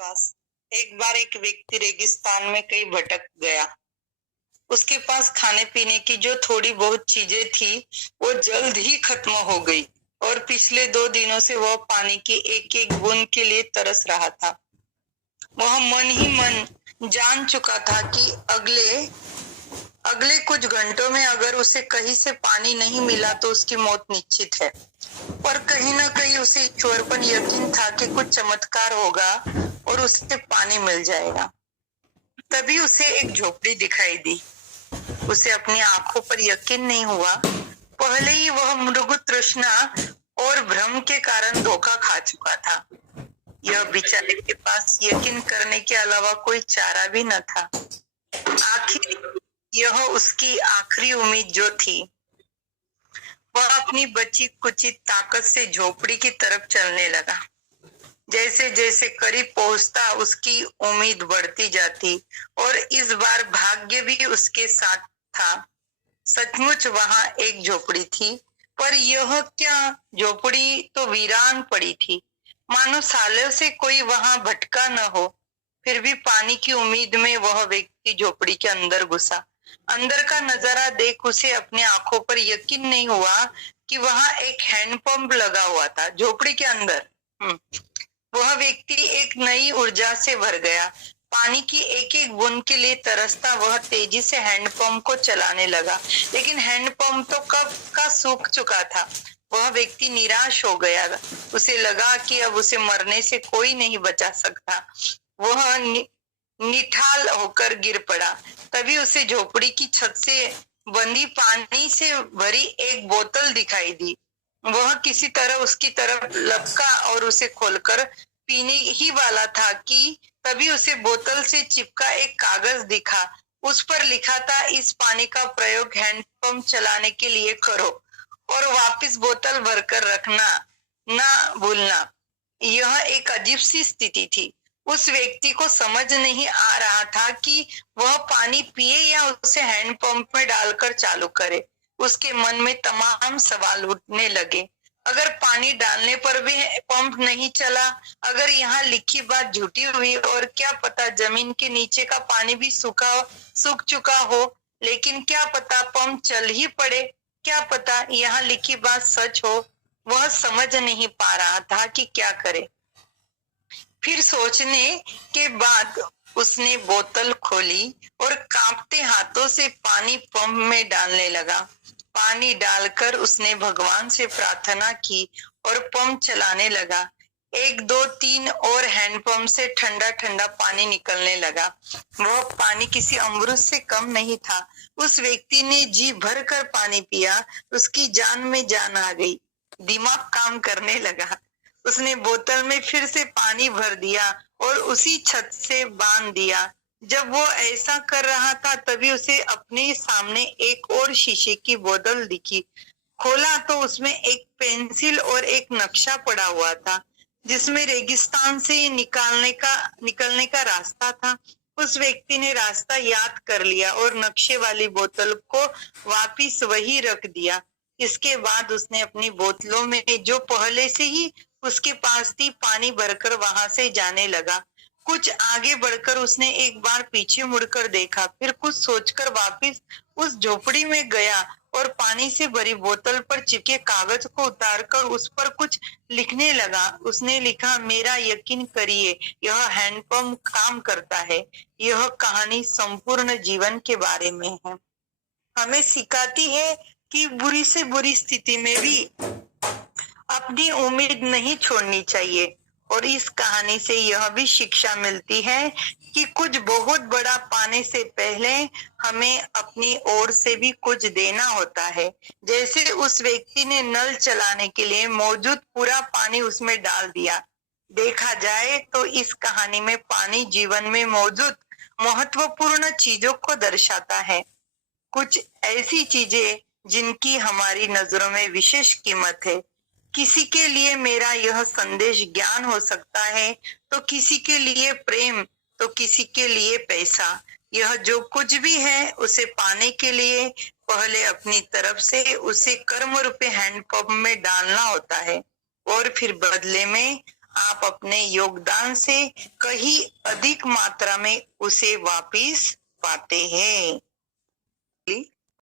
पास एक बार एक व्यक्ति रेगिस्तान में कहीं भटक गया। उसके पास खाने पीने की जो थोड़ी बहुत चीजें थी वो जल्द ही खत्म हो गई और पिछले 2 दिनों से वह पानी की एक एक बूंद के लिए तरस रहा था। वह मन ही मन जान चुका था कि अगले कुछ घंटों में अगर उसे कहीं से पानी नहीं मिला तो उसकी मौत निश्चित है। पर कहीं न कहीं उसे ईश्वर पर यकीन था कि कुछ चमत्कार होगा और उसे पानी मिल जाएगा। तभी उसे एक झोपड़ी दिखाई दी। उसे अपनी आंखों पर यकीन नहीं हुआ। पहले ही वह मृग तृष्णा और भ्रम के कारण धोखा खा चुका था। यह बेचारे के पास यकीन करने के अलावा कोई चारा भी न था। आखिर यह उसकी आखिरी उम्मीद जो थी। वह अपनी बची कुची ताकत से झोपड़ी की तरफ चलने लगा। जैसे जैसे करीब पहुंचता उसकी उम्मीद बढ़ती जाती और इस बार भाग्य भी उसके साथ था। सचमुच वहां एक झोपड़ी थी, पर यह क्या, झोपड़ी तो वीरान पड़ी थी, मानो सालों से कोई वहां भटका न हो। फिर भी पानी की उम्मीद में वह व्यक्ति झोपड़ी के अंदर घुसा। अंदर का नजारा देख उसे अपनी आंखों पर यकीन नहीं हुआ कि वहां एक हैंडपंप लगा हुआ था झोपड़ी के अंदर। वह व्यक्ति एक नई ऊर्जा से भर गया। पानी की एक एक बूंद के लिए तरसता वह तेजी से हैंडपंप को चलाने लगा, लेकिन हैंडपंप तो कब का सूख चुका था। वह व्यक्ति निराश हो गया। उसे लगा कि अब उसे मरने से कोई नहीं बचा सकता। वह निठाल होकर गिर पड़ा। तभी उसे झोपड़ी की छत से बंधी पानी से भरी एक बोतल दिखाई दी। वह किसी तरह उसकी तरफ लपका और उसे खोलकर पीने ही वाला था कि तभी उसे बोतल से चिपका एक कागज दिखा। उस पर लिखा था, इस पानी का प्रयोग हैंडपंप चलाने के लिए करो और वापस बोतल भरकर रखना ना भूलना। यह एक अजीब सी स्थिति थी। उस व्यक्ति को समझ नहीं आ रहा था कि वह पानी पिए या उसे हैंडपंप में डालकर चालू करे। उसके मन में तमाम सवाल उठने लगे। अगर पानी डालने पर भी पंप नहीं चला, अगर यहाँ लिखी बात झूठी हुई, और क्या पता जमीन के नीचे का पानी भी सूख चुका हो, लेकिन क्या पता पंप चल ही पड़े, क्या पता यहाँ लिखी बात सच हो। वह समझ नहीं पा रहा था कि क्या करे। फिर सोचने के बाद उसने बोतल खोली और कांपते हाथों से पानी पंप में डालने लगा। पानी डालकर उसने भगवान से प्रार्थना की और पंप चलाने लगा। 1 2 3 और हैंडपंप से ठंडा ठंडा पानी निकलने लगा। वह पानी किसी अमृत से कम नहीं था। उस व्यक्ति ने जी भर कर पानी पिया। उसकी जान में जान आ गई। दिमाग काम करने लगा। उसने बोतल में फिर से पानी भर दिया और उसी छत से बांध दिया। जब वो ऐसा कर रहा था तभी उसे अपने सामने एक और शीशे की बोतल दिखी। खोला तो उसमें एक पेंसिल और एक नक्शा पड़ा हुआ था, जिसमें रेगिस्तान से निकलने का रास्ता था। उस व्यक्ति ने रास्ता याद कर लिया और नक्शे वाली बोतल को वापिस वही रख दिया। इसके बाद उसने अपनी बोतलों में जो पहले से ही उसके पास थी पानी भरकर वहां से जाने लगा। कुछ आगे बढ़कर उसने एक बार पीछे मुड़कर देखा, फिर कुछ सोचकर वापस उस झोपड़ी में गया और पानी से भरी बोतल पर चिपके कागज को उतारकर उस पर कुछ लिखने लगा। उसने लिखा, मेरा यकीन करिए, यह हैंडपंप काम करता है। यह कहानी संपूर्ण जीवन के बारे में है। हमें सिखाती है कि बुरी से बुरी स्थिति में भी अपनी उम्मीद नहीं छोड़नी चाहिए। और इस कहानी से यह भी शिक्षा मिलती है कि कुछ बहुत बड़ा पाने से पहले हमें अपनी ओर से भी कुछ देना होता है। जैसे उस व्यक्ति ने नल चलाने के लिए मौजूद पूरा पानी उसमें डाल दिया। देखा जाए तो इस कहानी में पानी जीवन में मौजूद महत्वपूर्ण चीजों को दर्शाता है। कुछ ऐसी चीजें जिनकी हमारी नजरों में विशेष कीमत है। किसी के लिए मेरा यह संदेश ज्ञान हो सकता है, तो किसी के लिए प्रेम, तो किसी के लिए पैसा। यह जो कुछ भी है उसे पाने के लिए पहले अपनी तरफ से उसे कर्म रूपी हैंडपंप में डालना होता है और फिर बदले में आप अपने योगदान से कहीं अधिक मात्रा में उसे वापिस पाते हैं।